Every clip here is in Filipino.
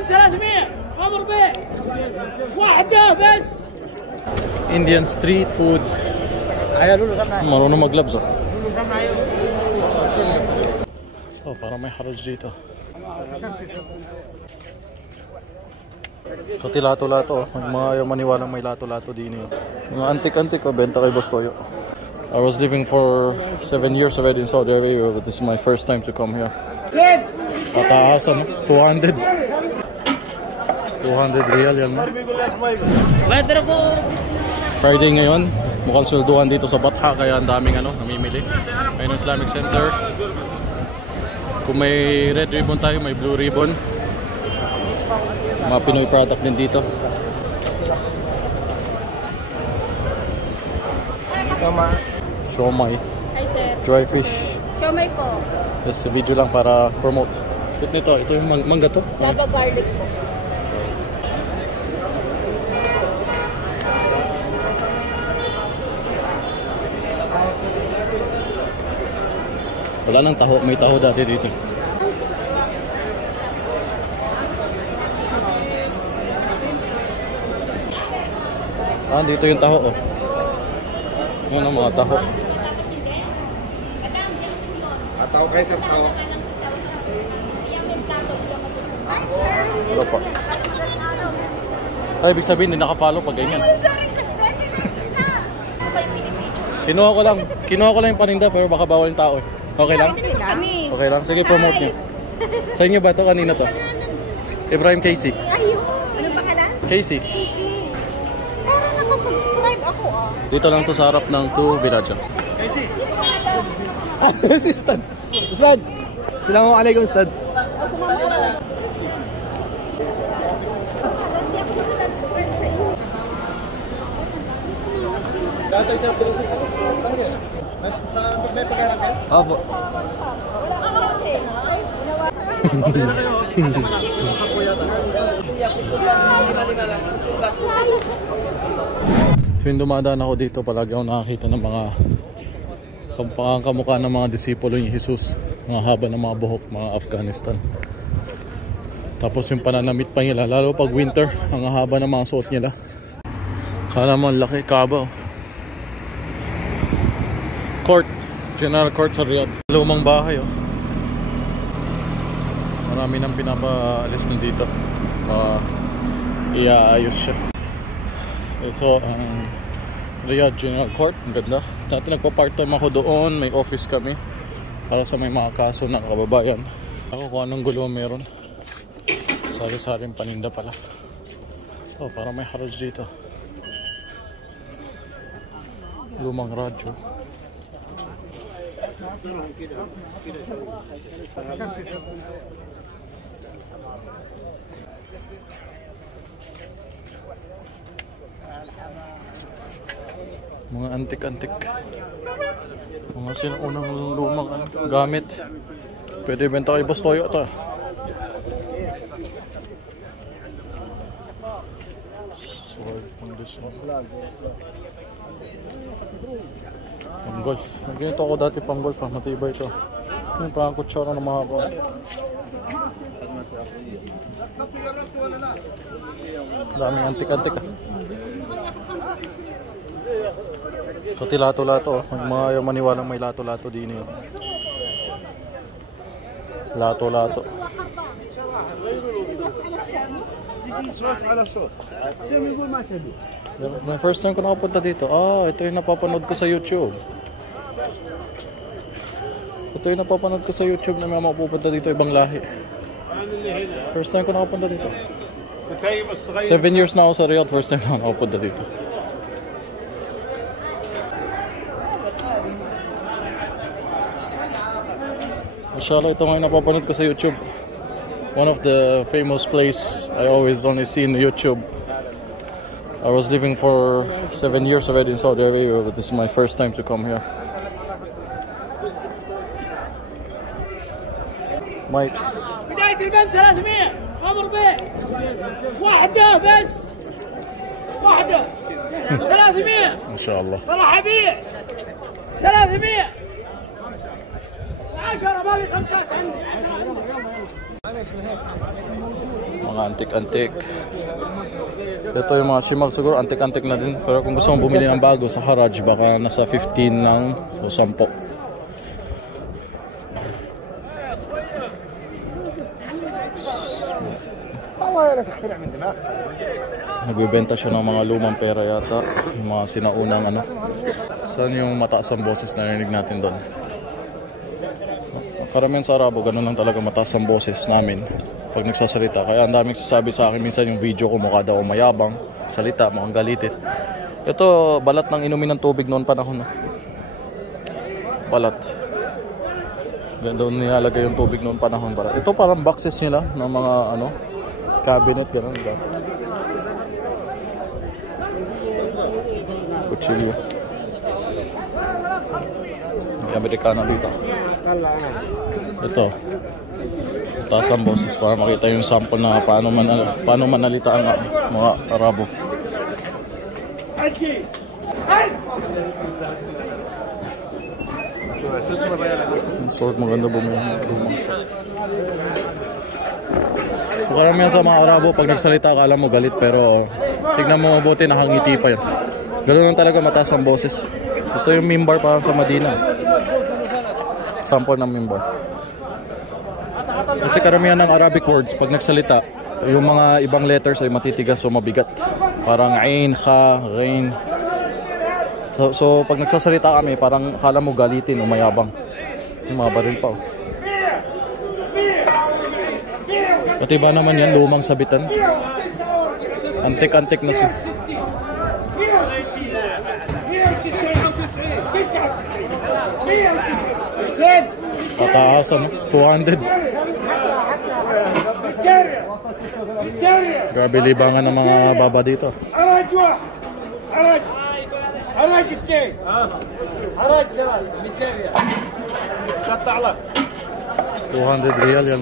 تقريبا 300 امر به واحده بس. Indian street food. Marunong maglabs. So, parang may haraj dito. Pati lato-lato. Mga ayaw maniwalang may lato-lato din yun. Mga antik-antik o benta kay Boss Toyo. I was living for 7 years already in Saudi Arabia, but this is my first time to come here. Pataasan, 200 real yan. Friday ngayon, mukhang swelduhan dito sa Batha, kaya ang daming namimili. Ayun ang Islamic Center. Kung may red ribbon tayo, may blue ribbon. Mga Pinoy product din dito. Siomai. Hi sir. Dry fish. Siomai po. Just a video lang para promote. Ito yung mangga to? Lava garlic po. Wala nang taho, may taho dati dito. Dito yung taho oh. Yan ang mga taho. Taho kayo sir, taho. Wala pa. Ay, ibig sabihin, hindi naka-follow pag ganyan. Kinuha ko lang yung paninda pero baka bawal yung tao eh. Okay lang? Okay lang. Sige, promote nyo. Sa inyo ba ito? Kanina to? Ibrahim Casey. Ayun. Ano pangalan? Casey. Parang nakasubscribe ako ah. Dito lang to sa harap ng 2 Viraja. Casey. Si Stad. Ustad. Assalamualaikum Ustad. May pagkaran kayo? Opo. Tuwing dumadaan ako dito, palagi ako nakakita ng mga kamukha ng mga disipulo ni Jesus. Mga haba ng mga buhok, mga Afghanistan. Tapos yung pananamit pa nila, lalo pag winter, ang haba ng mga suot nila. Kala mo ang laki, Kaaba. Court, General Court sa Riyadh. Lumang bahay oh. Marami nang pinapaalis nun dito. Iaayos siya. Ito ang Riyadh General Court. Ang ganda. Dati nagpa-part-time ako doon. May office kami para sa may mga kaso ng kababayan. Ako kung anong gulo meron. Sari-saring paninda pala. Oh, parang may haraj dito. Lumang radyo. Mga antik-antik. Mga sinaunang lumang gamit. Pwede benta kay Boss Toyo ito. Sword condition. Pang golf. Ganito ako dati pang golf. Matibay ito. Yung pang kutsara na mahaba. Daming antik-antik ah. Pati lato-lato. Mga ayaw maniwalang may lato-lato din yun. Lato-lato. My first time ko nakapunta dito. Ito yung napapanood ko sa YouTube. Ito yung napapanood ko sa YouTube na may mapupunta dito ibang lahi. First time ko nakapunta dito. 7 years na ako sa Riyadh. First time na nakapunta dito. Mashallah, ito nga yung napapanood ko sa YouTube. One of the famous place I always only see in YouTube. I was living for 7 years already in Saudi Arabia, but this is my first time to come here. Mipes. بداية البند 300 امر به واحدة بس واحدة 300 ما شاء الله. راح ابيع 300 10 ما في 5 عندي mga antik-antik. Ito yung mga Shimag, siguro antik-antik na din. Pero kung gusto mong bumili ng bago sa Haraj, baka nasa 15 lang o 10. Nagbebenta siya ng mga lumang pera yata, yung mga sinaunang ano. Saan yung mataas ang boses na narinig natin doon? Karamihan sa Arabo, ganun lang talaga mataas ang boses namin pag nagsasalita. Kaya ang daming sasabi sa akin minsan yung video ko mukha daw mayabang, salita, mukhang galitin. Ito, balat ng inumin ng tubig noon panahon. Balat. Doon nilalagay yung tubig noon panahon. Balat. Ito parang boxes nila ng mga ano, cabinet, gano'n. Kutsilyo. May Amerikana dito. Ito. Taas ang boses para makita yung sample na paano manalita ang mga Arabo. Ang sword maganda bumili. So karamihan sa mga Arabo pag nagsalita akala mo galit pero tignan mo mabuti nakangiti pa yun. Ganoon lang talaga mataas ang boses. Ito yung mimbar parang sa Madina. Sample ng mimbar. Kasi karamihan ng Arabic words pag nagsalita, yung mga ibang letters ay matitigas o mabigat. Parang ain, kha, rain. So pag nagsasalita kami, parang akala mo galitin o mayabang. Yung mga baril pa. At iba naman yan, lumang sabitan. Antik-antik na siya. Pataasan, 200. Grabe libangan ng mga baba dito. 200 riyal yan.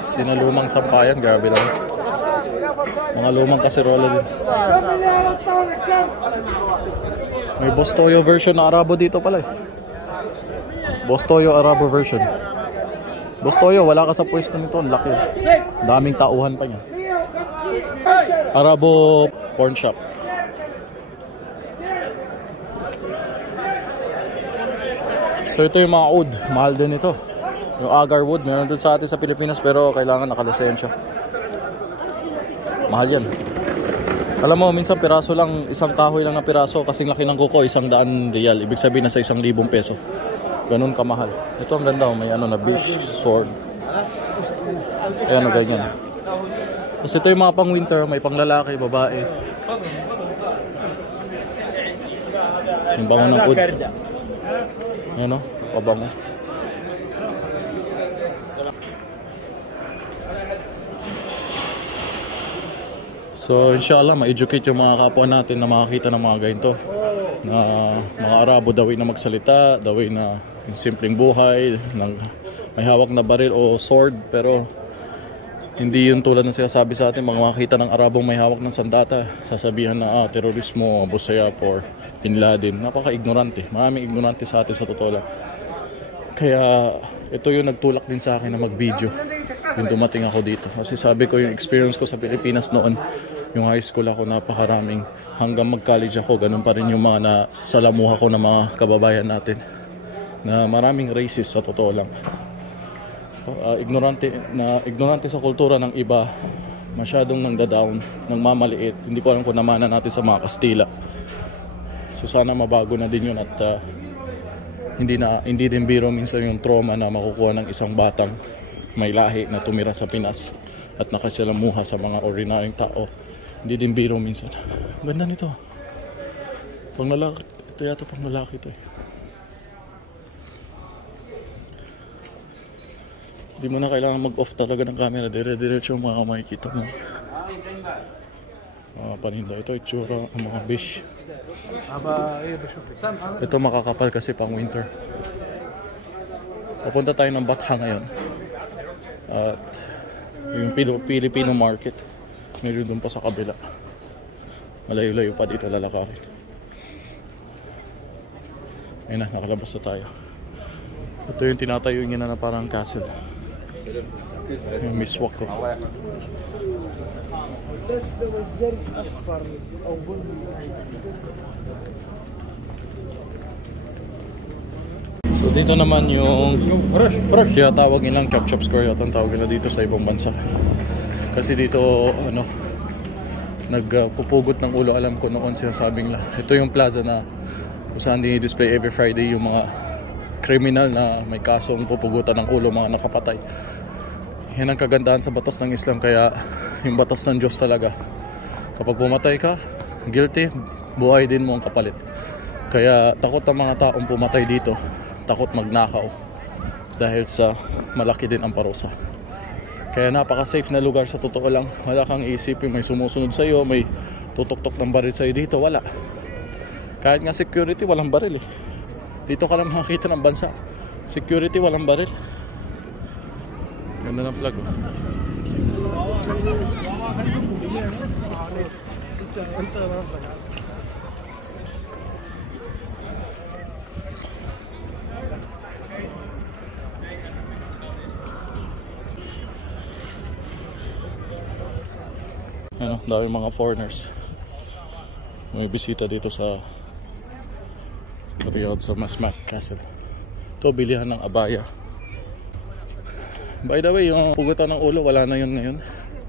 Sinalumang sampayan, grabe lang. Mga lumang kaserola din. May Bostoyo version na Arabo dito pala eh. Bostoyo Arabo version. Bostoyo, wala ka sa pwesto nito. Ang laki. Daming tauhan pa niya. Arabo porn shop. So ito yung mga oud. Mahal din ito. Yung agar wood, meron dun sa atin sa Pilipinas pero kailangan nakalisensya. Mahal yan. Alam mo, minsan piraso lang, isang kahoy lang na piraso, kasing laki ng kuko, 100 riyal. Ibig sabihin nasa 1,000 peso. Ganun kamahal. Ito ang ganda, may ano na bish sword. Ayan o, ganyan. Tapos ito yung mga pang winter, may pang lalaki, babae. Yung bango ng wood. Ayan o, pabango. So inshallah ma-educate yung mga kapwa natin na makakita ng mga ganito na mga Arabo, the way na magsalita, the way na yung simpleng buhay ng may hawak na baril o sword, pero hindi yun tulad ng sinasabi sa atin. Mga makakita ng Arabong may hawak ng sandata, sasabihan na terorismo, Abu Sayyaf or Bin Laden. Napaka-ignorante, maraming ignorante sa atin sa totoo lang. Kaya ito yung nagtulak din sa akin na mag-video yung dumating ako dito, kasi sabi ko yung experience ko sa Pilipinas noon, yung high school ako, napakaraming, hanggang mag-college ako, ganun pa rin yung mga nasalamuha ko ng mga kababayan natin na maraming racist sa totoo lang. Ignorante sa kultura ng iba, masyadong nangda-down, nangmamaliit. Hindi ko alam kung namana natin sa mga Kastila. So sana mabago na din yun at hindi din biro minsan yung trauma na makukuha ng isang batang may lahi na tumira sa Pinas at nakasalamuha sa mga ordinaryong tao. Hindi din biro minsan. Ganda nito. Pang lalaki. Ito yata pang lalaki ito eh. Hindi mo na kailangan mag-off talaga ng camera. Dire-diretso yung mga makikita mo. Mga paninda. Ito itsura ang mga bish. Ito makakapal kasi pang winter. Papunta tayo ng Batha ngayon. At yung Filipino market medyo doon pa sa kabila, malayo-layo pa dito lalakarin. Ayun na, nakalabas na tayo. Ito yung tinatayo niya na parang castle. Yung miswak ko. بس لو الزرق اصفر او بني. So dito naman yung tinatawag nilang Chop Chop Square yata ang tawag nila dito sa ibang bansa. Kasi dito ano nagpupugot ng ulo, alam ko noon sinasabing lang. Ito yung plaza na kung saan di-display every Friday yung mga kriminal na may kasong pupugutan ng ulo, mga nakapatay. Yan ang kagandahan sa batas ng Islam, kaya yung batas ng Diyos talaga. Kapag pumatay ka, guilty, buhay din mo ang kapalit. Kaya takot ang mga taong pumatay dito, takot magnakaw dahil sa malaki din ang parusa. Kaya napaka-safe na lugar sa totoo lang. Wala kang iisipin may sumusunod sa'yo, may tutok-tok ng baril sa'yo dito, wala. Kahit nga security, walang baril eh. Dito ka lang makakita ng bansa. Security, walang baril. Ganda ng flag oh. Ano, dami mga foreigners. May bisita dito sa Riyadh sa Masmak Castle. Ito, bilihan ng abaya. By the way, yung pugutan ng ulo, wala na yun ngayon.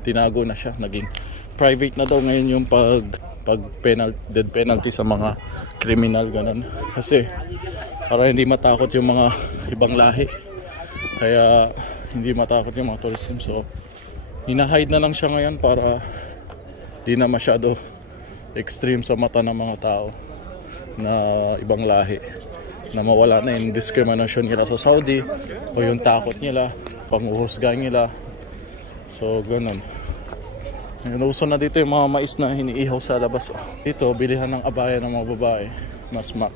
Tinago na siya. Naging private na daw ngayon yung death penalty sa mga kriminal, ganun. Kasi para hindi matakot yung mga ibang lahi. Kaya hindi matakot yung mga tourism. So, hinahide na lang siya ngayon para di na masyado extreme sa mata ng mga tao na ibang lahi, na mawala na yung discrimination nila sa Saudi o yung takot nila, panguhusga nila. So ganun. Uso na dito yung mga mais na hiniihaw sa labas. Dito bilihan ng abaya ng mga babae, Masmak.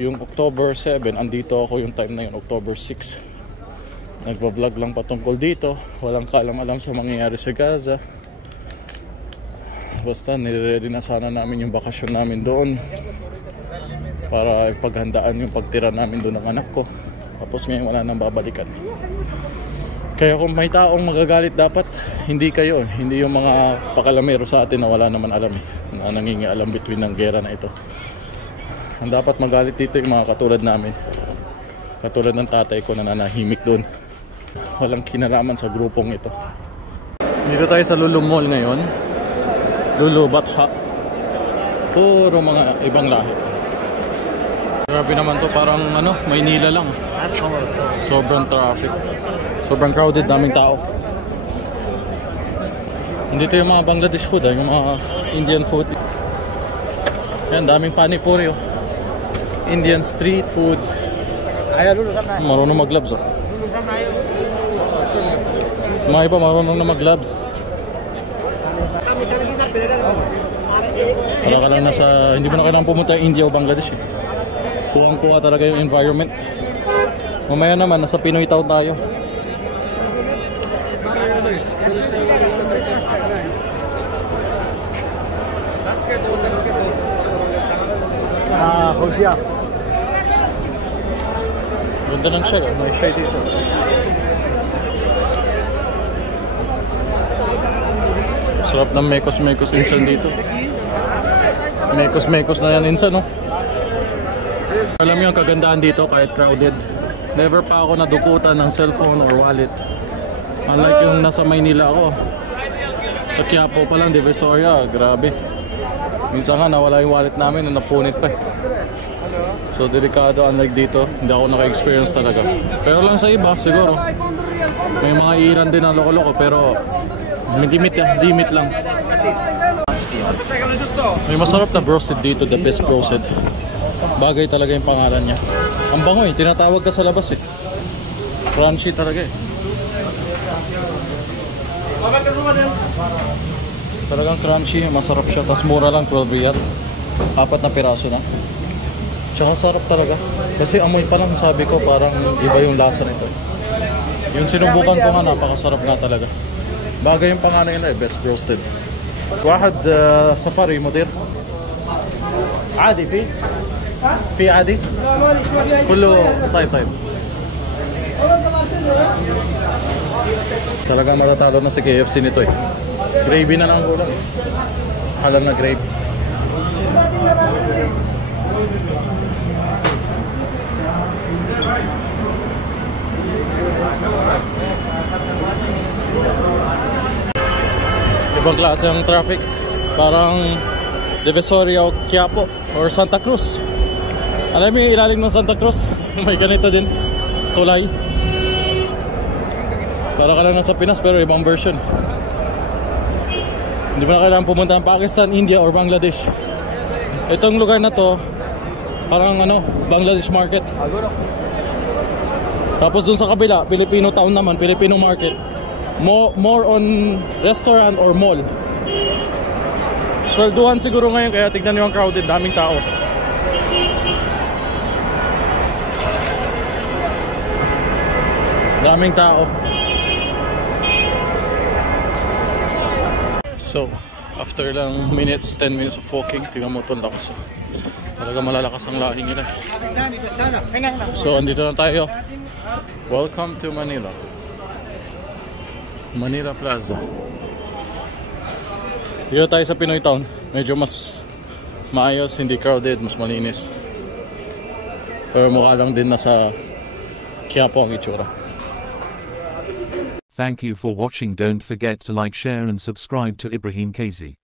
Yung October 7 andito ako, yung time na yun October 6. Nagba-vlog lang patungkol dito, walang kaalam-alam sa mangyayari sa Gaza. Basta nire-ready na sana namin yung bakasyon namin doon para ipaghandaan yung pagtira namin doon ng anak ko. Tapos ngayon wala nang babalikan. Kaya kung may taong magagalit, dapat hindi kayo, hindi yung mga pakalamero sa atin na wala naman alam na nangingialam between ng gera na ito. Ang dapat magalit dito yung mga katulad namin, katulad ng tatay ko na nanahimik doon, walang kinalaman sa grupong ito. Dito tayo sa Lulu Mall ngayon, Lulu Batha. Puro mga ibang lahi. Grabe naman to, parang ano, Maynila lang. Sobrang traffic, sobrang crowded, daming tao. Dito yung mga Bangladesh food, yung mga Indian food. Yan, daming panipuri oh. Indian street food. Marunong mag-gloves oh. Mga iba marunong na mag-gloves. Para ka lang nasa, hindi mo na kailangan pumunta yung India o Bangladesh eh. Kuwang-kuwa talaga yung environment. Mamaya naman, nasa Pinoy Town tayo. Hosya. Ganda ng shell, may shell dito. Sarap ng mekos-mekos insan dito. Mekos-mekos na yan insan, no? Alam mo yung kagandahan dito kahit crowded, never pa ako nadukutan ng cellphone or wallet. Unlike yung nasa Maynila ako, sa Quiapo pa lang, Divisoria, grabe. Minsan nga nawala yung wallet namin na napunit pa. So delikado, unlike dito, hindi ako naka-experience talaga. Pero lang sa iba, siguro may mga ilan din ang loko-loko, pero may limit lang. May masarap na broasted dito, the best broasted. Bagay talaga yung pangalan niya. Ang bango eh, tinatawag ka sa labas eh. Crunchy talaga eh. Talagang crunchy, masarap siya. Tapos mura lang, 12 riyal. 4 na piraso na. Tsaka sarap talaga. Kasi amoy pa lang, sabi ko parang iba yung lasa nito. Yung sinubukan ko nga, napakasarap nga talaga. Bagay yung pangalan nila eh, best roasted. واحد سفاري مدير عادي في عادي كله طيب Talaga matatalo na si KFC nito eh. Gravy na lang kulang eh. Halang na gravy. Ibang klase ang traffic. Parang Divisoria o Quiapo or Santa Cruz. Alam mo yung ilalim ng Santa Cruz? May ganito din. Tulay. Para ka lang nasa Pinas pero ibang version. Hindi mo na kailangan pumunta ng Pakistan, India or Bangladesh. Itong lugar na to parang Bangladesh market. Tapos dun sa kabila, Filipino town naman, Filipino market. More on restaurant or mall. Swelduhan siguro ngayon kaya tignan nyo ang crowded, daming tao. Daming tao. So, after lang 10 minutes of walking, tingnan mo itong lakas. Talaga malalakas ang lahing nila. So, andito na tayo. Welcome to Manila. Manila Plaza. Dito tayo sa Pinoy Town. Medyo mas maayos, hindi crowded, mas malinis. Pero mukha lang din nasa Quiapo ang itsura. Thank you for watching. Don't forget to like, share and subscribe to Ibrahim KZ.